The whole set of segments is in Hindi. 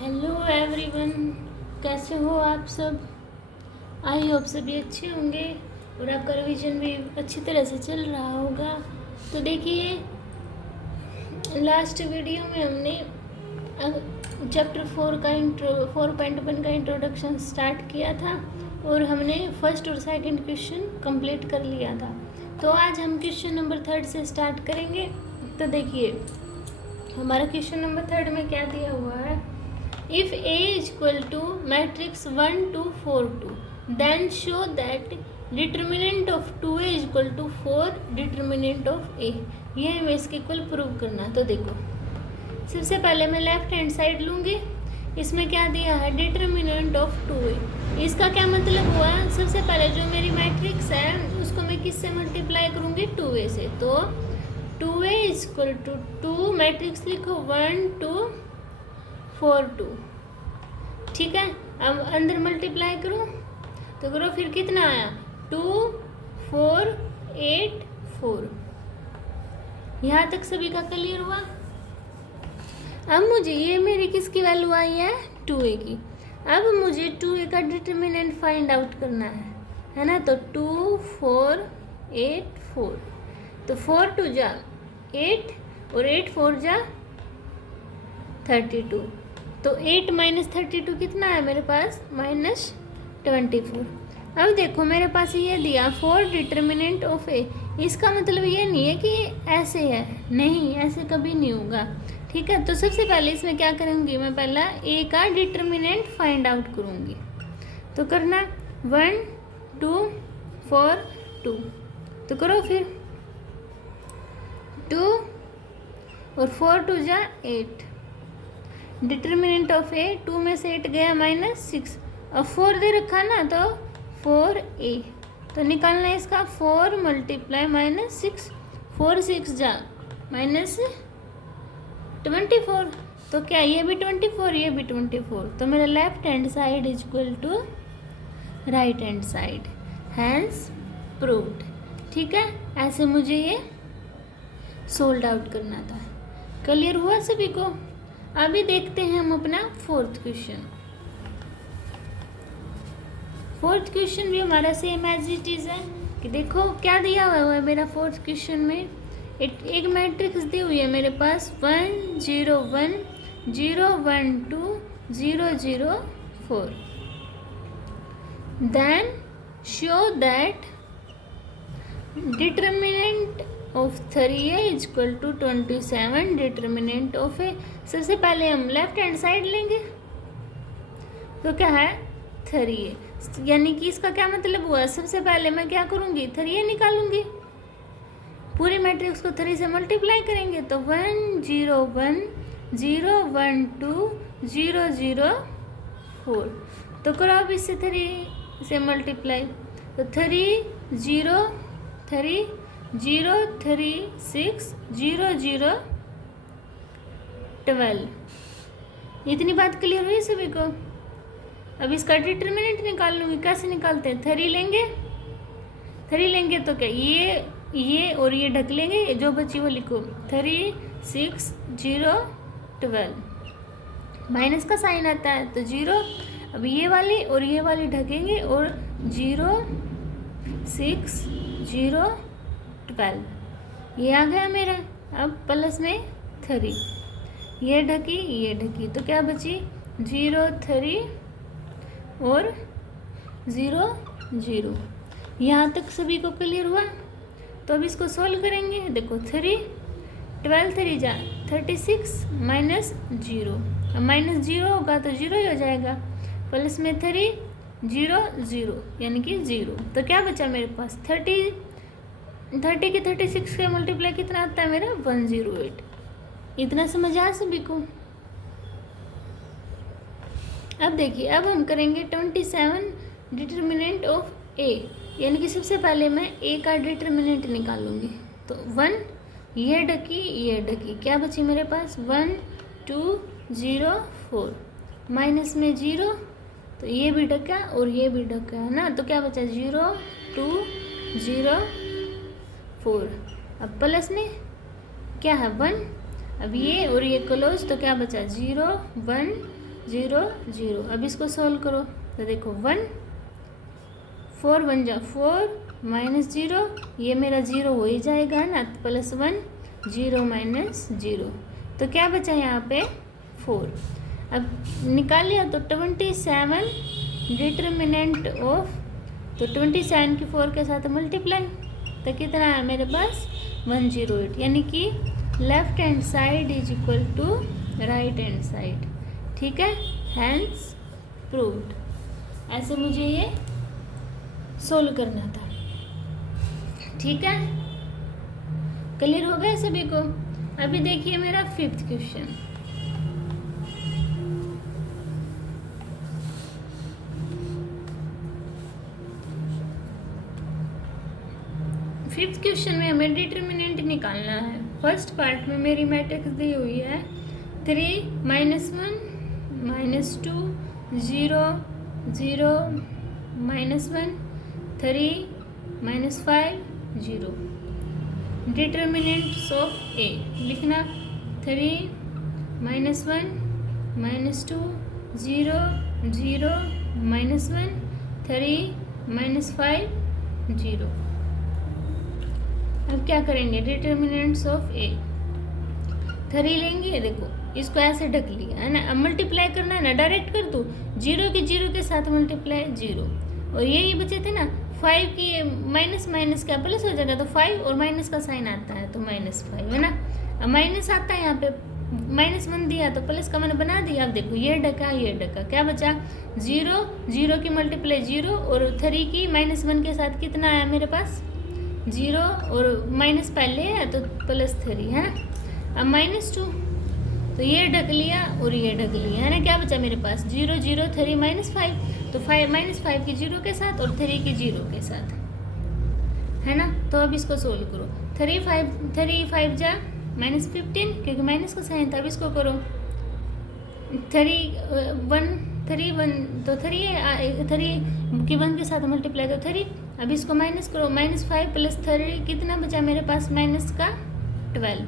हेलो एवरीवन, कैसे हो आप सब। आई होप सभी अच्छे होंगे और आपका रिवीजन भी अच्छी तरह से चल रहा होगा। तो देखिए, लास्ट वीडियो में हमने चैप्टर 4.1 का इंट्रोडक्शन स्टार्ट किया था और हमने फर्स्ट और सेकंड क्वेश्चन कंप्लीट कर लिया था। तो आज हम क्वेश्चन नंबर 3 से स्टार्ट करेंगे। तो देखिए, हमारा क्वेश्चन नंबर 3 में क्या दिया हुआ है। If A is equal to matrix 1 2 4 2, then show that determinant of 2A is equal to 4 determinant of A। ये हमें इसके इक्वल प्रूव करना है। तो देखो, सबसे पहले मैं लेफ्ट हैंड साइड लूँगी। इसमें क्या दिया है, डिटर्मिनेंट ऑफ 2A। इसका क्या मतलब हुआ, सबसे पहले जो मेरी मैट्रिक्स है उसको मैं किससे मल्टीप्लाई करूँगी, 2A से। तो 2A is equal to 2, matrix लिखो 1 2 4 2। ठीक है, अब अंदर मल्टीप्लाई करो तो करो, फिर कितना आया 2 4 8 4। यहाँ तक सभी का क्लियर हुआ। अब मुझे ये मेरी किसकी वैल्यू आई है, 2A की। अब मुझे 2A का डिटर्मिनेंट फाइंड आउट करना है ना। तो 2 4 8 4, तो 4 2 जा 8 और 8 4 जा 32। तो 8 माइनस 32 कितना है मेरे पास, -24। अब देखो मेरे पास ये दिया 4 डिटर्मिनेंट ऑफ ए। इसका मतलब ये नहीं है कि ऐसे है, नहीं, ऐसे कभी नहीं होगा। ठीक है, तो सबसे पहले इसमें क्या करूँगी, मैं पहला ए का डिटर्मिनेंट फाइंड आउट करूँगी। तो करना 1 2 4 2, तो करो फिर 2 और 4 2 जा 8। डिटर्मिनेंट ऑफ ए, 2 में से 8 गया -6। अब 4 दे रखा ना, तो 4A। तो निकालना है इसका 4 मल्टीप्लाई -6, 4 6 जा -24। तो क्या ये भी 24, ये भी 24। तो मेरा left hand side is equal to right hand side, hence proved. ठीक है, ऐसे मुझे ये सोल्ड आउट करना था। क्लियर हुआ सभी को। अभी देखते हैं हम अपना फोर्थ क्वेश्चन। फोर्थ क्वेश्चन भी हमारा सेम एज इट इज है कि देखो क्या दिया हुआ है मेरा फोर्थ क्वेश्चन में। एक मैट्रिक्स दी हुई है मेरे पास 1 0 1 0 1 2 0 0 4। Then show that determinant of 3A is equal to 27 determinant of A. सबसे पहले हम लेफ्ट हैंड साइड लेंगे। तो क्या है 3A, यानी कि इसका क्या मतलब हुआ, सबसे पहले मैं क्या करूँगी, 3A निकालूंगी। पूरी मैट्रिक्स को 3 से मल्टीप्लाई करेंगे। तो 1 0 1 0 1 2 0 0 4। तो करो अब इससे 3 से मल्टीप्लाई। तो 3 0 3 0 3 6 0 0 12। इतनी बात क्लियर हुई सभी को। अब इसका डिटर्मिनेंट निकाल लूँगी। कैसे निकालते हैं, 3 लेंगे। 3 लेंगे तो क्या ये और ये ढक लेंगे, जो बची वो लिखो 3 6 0 12। माइनस का साइन आता है तो 0। अब ये वाली और ये वाली ढकेंगे और 0 6 0 12। ये आ गया मेरा। अब प्लस में 3, ये ढकी ये ढकी, तो क्या बची 0 3 और 0 0। यहाँ तक सभी को क्लियर हुआ। तो अब इसको सोल्व करेंगे। देखो 3 12 3 जा 36 -0। अब -0 होगा तो 0 ही हो जाएगा। प्लस में 3 0 0, यानी कि 0। तो क्या बचा मेरे पास 30 की 36 से मल्टीप्लाई कितना आता है मेरा 108। इतना समझ आया सभी को। अब देखिए, अब हम करेंगे 27 डिटर्मिनेंट ऑफ ए, यानी कि सबसे पहले मैं ए का डिटर्मिनेंट निकालूंगी। तो 1, ये ढकी, क्या बची मेरे पास 1 2 0 4। माइनस में 0, तो ये भी ढका और ये भी ढका है ना। तो क्या बचा 0 2 0 4। अब प्लस में क्या है 1। अब ये और ये क्लोज, तो क्या बचा 0 1 0 0। अब इसको सोल्व करो तो देखो 1 4 1 जा 4 -0, ये मेरा 0 हो ही जाएगा ना, +1 0 -0, तो क्या बचा यहाँ पे 4। अब निकाल लिया तो 27 डिटर्मिनेंट ऑफ, तो 27 की 4 के साथ मल्टीप्लाई, तो कितना है मेरे पास 108, यानी कि left hand side is equal to right hand side. ठीक है, हैंस प्रूव्ड। ऐसे मुझे ये सोल्व करना था। ठीक है, क्लियर हो गया सभी को। अभी देखिए मेरा 5th क्वेश्चन। फिफ्थ क्वेश्चन में हमें डिटर्मिनेंट निकालना है। फर्स्ट पार्ट में मेरी मैट्रिक्स दी हुई है 3 -1 -2 0 0 -1 3 -5 0। डिटर्मिनेंट्स ऑफ ए लिखना 3 -1 -2 0 0 -1 3 -5 0। अब क्या करेंगे, डिटर्मिनेंट्स ऑफ ए 3 लेंगे, देखो इसको ऐसे ढक लिया है ना। अब मल्टीप्लाई करना है ना, डायरेक्ट कर दो, 0 के साथ मल्टीप्लाई 0, और ये बचे थे ना 5 की माइनस माइनस क्या प्लस हो जाएगा, तो 5 और माइनस का साइन आता है तो -5 है ना। अब माइनस आता है यहाँ पे, -1 दिया तो प्लस का मैंने बना दिया। अब देखो ये ढका क्या बचा 0 0 की मल्टीप्लाई 0 और 3 की -1 के साथ कितना आया मेरे पास 0 और माइनस पहले है तो +3 है ना। अब -2 तो ये ढक लिया और ये ढक लिया है ना, क्या बचा मेरे पास 0 0 3 -5, तो -5 की 0 के साथ और 3 की 0 के साथ है ना। तो अब इसको सोल्व करो, 3 5 जा -15, क्योंकि माइनस का साइन था। अब इसको करो 3 1 तो 3 की 1 के साथ मल्टीप्लाई तो 3। अब इसको माइनस करो, -5 + 3 कितना बचा मेरे पास माइनस का 12,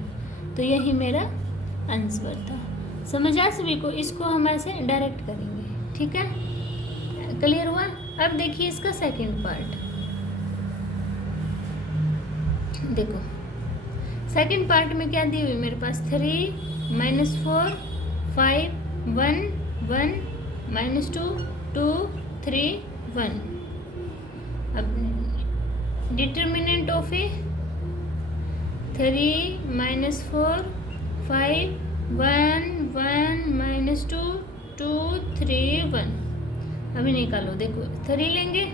तो यही मेरा आंसर था। समझ आ सभी को, इसको हम ऐसे डायरेक्ट करेंगे। ठीक है, क्लियर हुआ। अब देखिए इसका सेकंड पार्ट, देखो सेकंड पार्ट में क्या दी हुई मेरे पास 3 -4 5 1 1 -2 2 3 1। अब डिटर्मिनेंट ऑफ ए 3 -4 5 1 1 -2 2 3 1। अभी निकालो, देखो 3 लेंगे,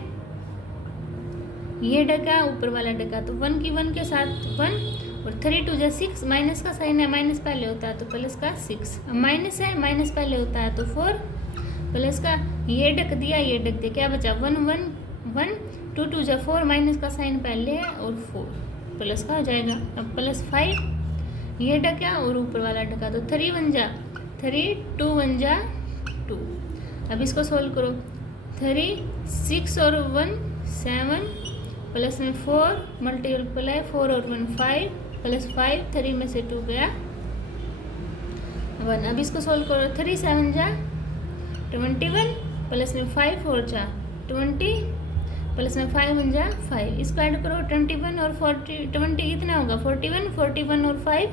ये ढका ऊपर वाला ढका, तो 1 की 1 के साथ 1 और 3 2 जा 6, माइनस का साइन है, माइनस पहले होता है तो प्लस का 6, अब माइनस है माइनस पहले होता है तो 4 प्लस का ये ढक दिया ये ढक दिया, क्या बचा 1 1 1 2 2 जा 4, माइनस का साइन पहले है और 4 प्लस का हो जाएगा। अब +5 ये ढका और ऊपर वाला ढका, तो 3 1 जा 3 2 1 जा 2। अब इसको सोल्व करो, 3 6 और 1 7 प्लस में 4 मल्टीप्लाई 4 और 1 5 +5 3 में से 2 गया 1। अब इसको सोल्व करो, 3 7 जा 21 प्लस में 5 4 जा 20 प्लस में 5 1 जा 5। इसको ऐड करो, 21 और 20 कितना होगा 41 41 और 5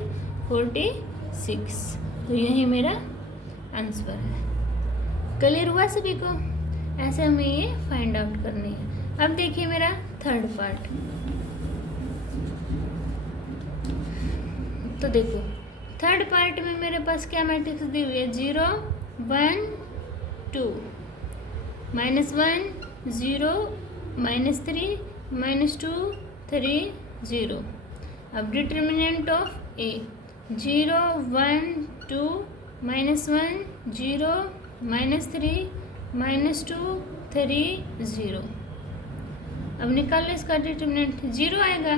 46, तो यही मेरा आंसर है। क्लियर हुआ सभी को। ऐसे हमें ये फाइंड आउट करनी है। अब देखिए मेरा थर्ड पार्ट, तो देखो थर्ड पार्ट में मेरे पास क्या मैट्रिक्स दी हुई है 0 1 2 -1 0 -3 -2 3 0। अब डिटर्मिनेंट ऑफ ए 0 1 2 -1 0 -3 -2 3 0। अब निकाल लो इसका डिटर्मिनेंट, 0 आएगा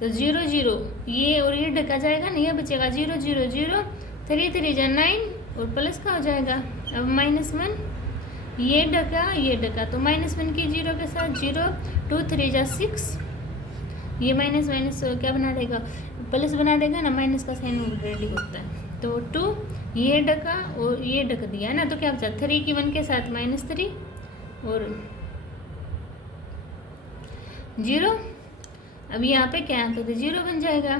तो 0 0 ये और ये ढका जाएगा ना, ये बचेगा 0 0 0 3 3 जा 9 और प्लस का हो जाएगा। अब -1 ये ढका तो -1 की 0 के साथ 0 2 3 जा 6, ये माइनस क्या बना देगा प्लस बना देगा ना, माइनस का साइन ऑलरेडी होता है तो 2 ये ढका और ये ढक दिया है ना, तो क्या बचा 3 की 1 के साथ -3 और 0। अब यहाँ पे क्या है तो 0 बन जाएगा।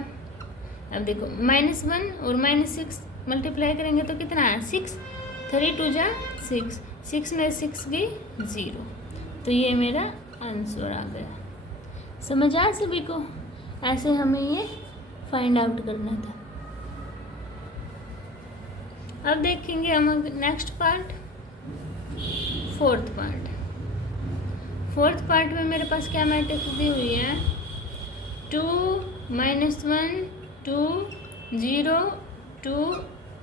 अब देखो -1 और -6 मल्टीप्लाई करेंगे तो कितना है 6, 3 2 जा 6, 6 में 6 गई 0। तो ये मेरा आंसर आ गया। समझ आया सभी को? ऐसे हमें ये फाइंड आउट करना था। अब देखेंगे हम next part, fourth part. Fourth part में मेरे पास क्या मैट्रिक्स दी हुई है 2 -1 2 0 2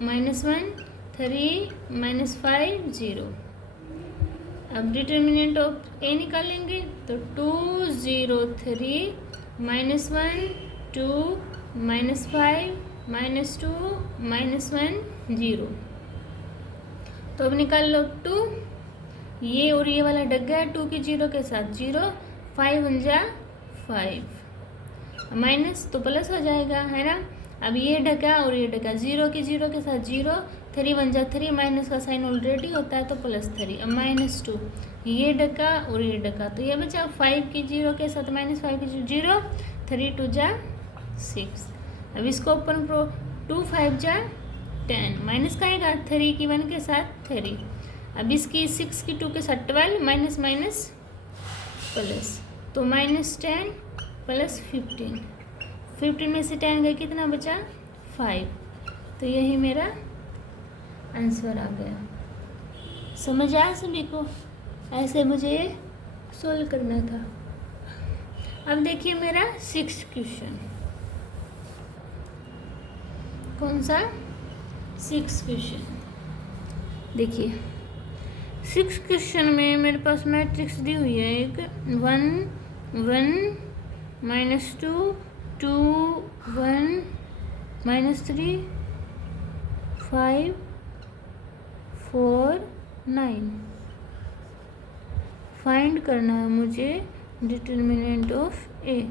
-1 3 -5 0। अब डिटर्मिनेंट ऑफ ए निकालेंगे तो 2 0 3 -1 2 -5 -2 -1 0। तो अब निकाल लो 2, ये और ये वाला डग गया 2 की 0 के साथ 0, 5 बन जा 5, माइनस तो प्लस हो जाएगा है ना। अब ये ढका और ये ढका 0 की 0 के साथ 0, 3 बन जा 3, माइनस का साइन ऑलरेडी होता है तो +3। अब -2, ये ढका और ये ढका तो ये बचा 5 की 0 के साथ -5 की 0, 3 2 जा 6। अब इसको ओपन करो 2 5 जा 10, माइनस का आएगा 3 की 1 के साथ 3। अब इसकी 6 की 2 के साथ 12, माइनस माइनस प्लस तो -10 + 15, 15 में से 10 गए कितना बचा 5। तो यही मेरा आंसर आ गया। समझ आया सभी को? ऐसे मुझे सोल्व करना था। अब देखिए मेरा 6th क्वेश्चन। कौन सा 6th क्वेश्चन? देखिए 6th क्वेश्चन में मेरे पास मैट्रिक्स दी हुई है एक 1 1 -2 2 1 -3 5 4 9। फाइंड करना है मुझे डिटर्मिनेंट ऑफ ए।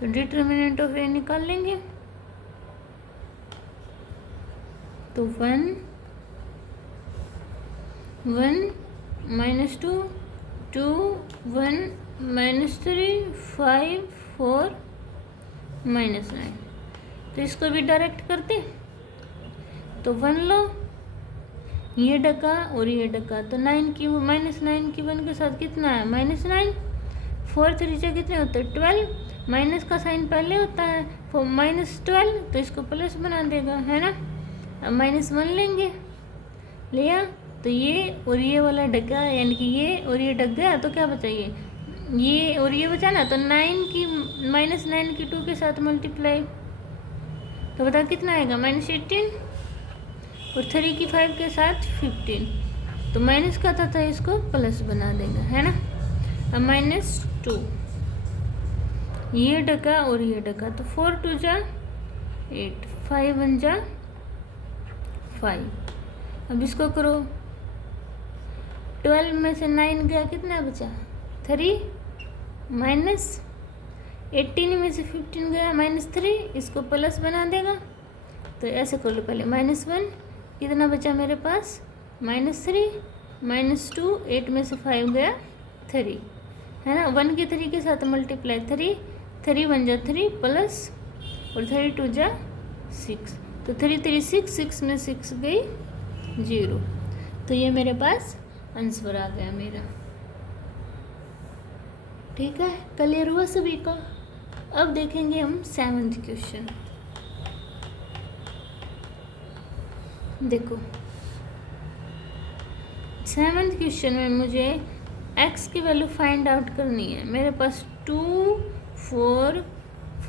तो डिटर्मिनेंट ऑफ ए निकाल लेंगे तो 1 1 -2 2 1 -3 5 4 -9। तो इसको भी डायरेक्ट करते तो 1 लो, ये डका और ये डका तो 9 की -9 की 1 के साथ कितना है -9, 4 3 से कितने होते हैं 12, माइनस का साइन पहले होता है -12 तो इसको प्लस बना देगा है ना। अब -1 लेंगे, लिया तो ये और ये वाला डगा यानी कि ये और ये डग गया तो क्या बचा ये और ये बचा ना। तो 9 की -9 की 2 के साथ मल्टीप्लाई तो बता कितना आएगा -18 और 3 की 5 के साथ 15 तो माइनस का था इसको प्लस बना देगा है ना। अब -2, ये डका और ये डका तो 4 2 जा 8, 5 1 जा 5। अब इसको करो 12 में से 9 गया कितना बचा 3, -18 में से 15 गया -3, इसको प्लस बना देगा। तो ऐसे कर लो पहले -1 कितना बचा मेरे पास -3 -2, 8 में से 5 गया 3 है ना। 1 की 3 के साथ मल्टीप्लाई 3 बन जा 3 प्लस और 3 2 जा 6 तो 3 3 6, 6 में 6 गई 0। तो ये मेरे पास आंसर आ गया मेरा। ठीक है, क्लियर हुआ सभी को? अब देखेंगे हम 7th क्वेश्चन। देखो 7th क्वेश्चन में मुझे x की वैल्यू फाइंड आउट करनी है। मेरे पास 2 4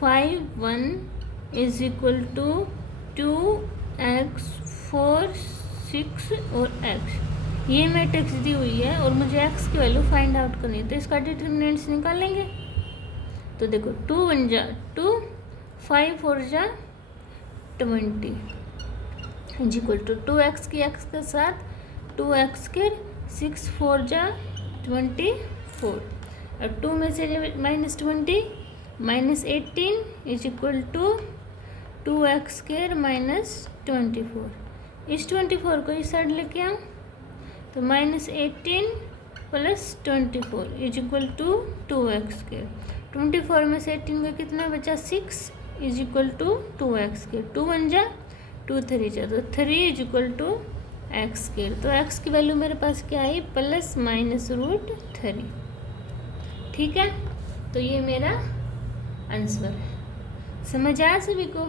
5 1 इज इक्वल टू 2x 4 6 और x, ये मैट्रिक्स दी हुई है और मुझे x की वैल्यू फाइंड आउट करनी है। तो इसका डिटर्मिनेंट्स निकाल लेंगे। तो देखो 2 1 जा 2, 5 4 जा 20 इज इक्वल टू 2x की x के साथ 2x के 6 4 जा 24 और 2 में से -20 -18 is equal to 2x square -24। इस 24 को इस साइड लेके आओ तो -18 + 24 इज इक्वल टू 2x²। 24 में से 18 का कितना बचा 6 इज इक्वल टू 2x²। 2 1 जा 2 3 जा तो 3 इज इक्वल टू x²। तो x की वैल्यू मेरे पास क्या आई ±√3। ठीक है, तो ये मेरा आंसर है। समझ आया सभी को?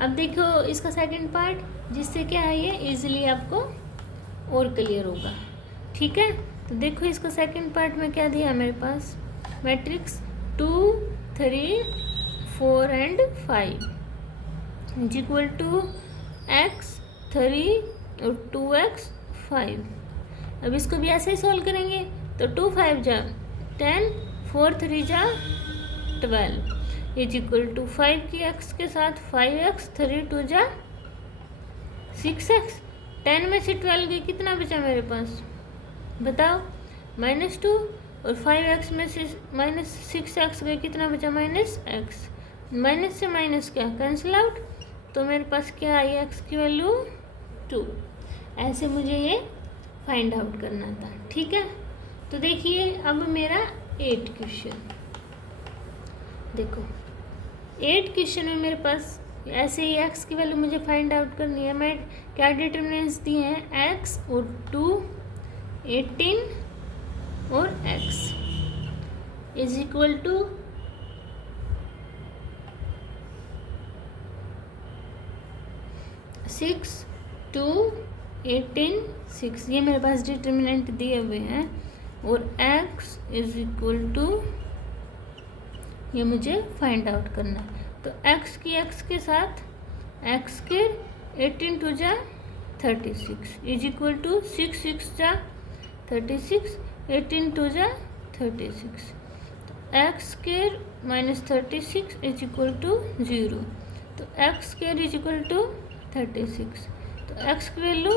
अब देखो इसका सेकंड पार्ट, जिससे क्या है ये इजीली आपको और क्लियर होगा। ठीक है, तो देखो इसका सेकंड पार्ट में क्या दिया मेरे पास, matrix 2 3 4 and 5 is equal to x 3 और 2x 5। अब इसको भी ऐसे ही सॉल्व करेंगे तो 2 5 जा 10 4 3 जा 12 इज इक्वल टू 5 की x के साथ 5x 3 2 जा 6x। 10 में से 12 गई कितना बचा मेरे पास बताओ -2 और 5x में से -6x गए कितना बचा -x। माइनस से माइनस क्या कैंसिल आउट, तो मेरे पास क्या आई x की वैल्यू 2। ऐसे मुझे ये फाइंड आउट करना था। ठीक है, तो देखिए अब मेरा 8 क्वेश्चन देखो। 8 क्वेश्चन में मेरे पास ऐसे ही x की वैल्यू मुझे फाइंड आउट करनी है। मैं क्या डिटर्मिनेंट्स दिए हैं x और 2 18 और x इज इक्वल टू 6 2 18 6, ये मेरे पास डिटर्मिनेंट दिए हुए हैं। और x इज इक्वल टू ये मुझे फाइंड आउट करना है। तो x की x के साथ x² 18 2 जा 36 इज इक्वल टू 6 6 जा 36 18 2 जा 36। तो x² -36 इज इक्वल टू 0। तो x² इज इक्वल टू 36। तो x की वैल्यू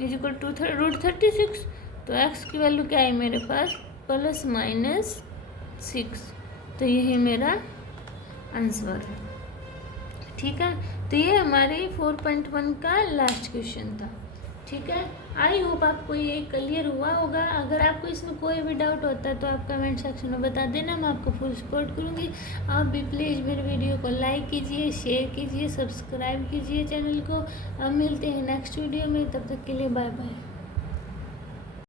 इज इक्वल टू √36। तो x की वैल्यू क्या है मेरे पास ±6। तो यही मेरा आंसर है। ठीक है, तो ये हमारे 4.1 का लास्ट क्वेश्चन था। ठीक है, आई होप आपको ये क्लियर हुआ होगा। अगर आपको इसमें कोई भी डाउट होता है तो आप कमेंट सेक्शन में बता देना, मैं आपको फुल सपोर्ट करूँगी। आप भी प्लीज़ मेरे वीडियो को लाइक कीजिए, शेयर कीजिए, सब्सक्राइब कीजिए चैनल को। अब मिलते हैं नेक्स्ट वीडियो में, तब तक के लिए बाय बाय।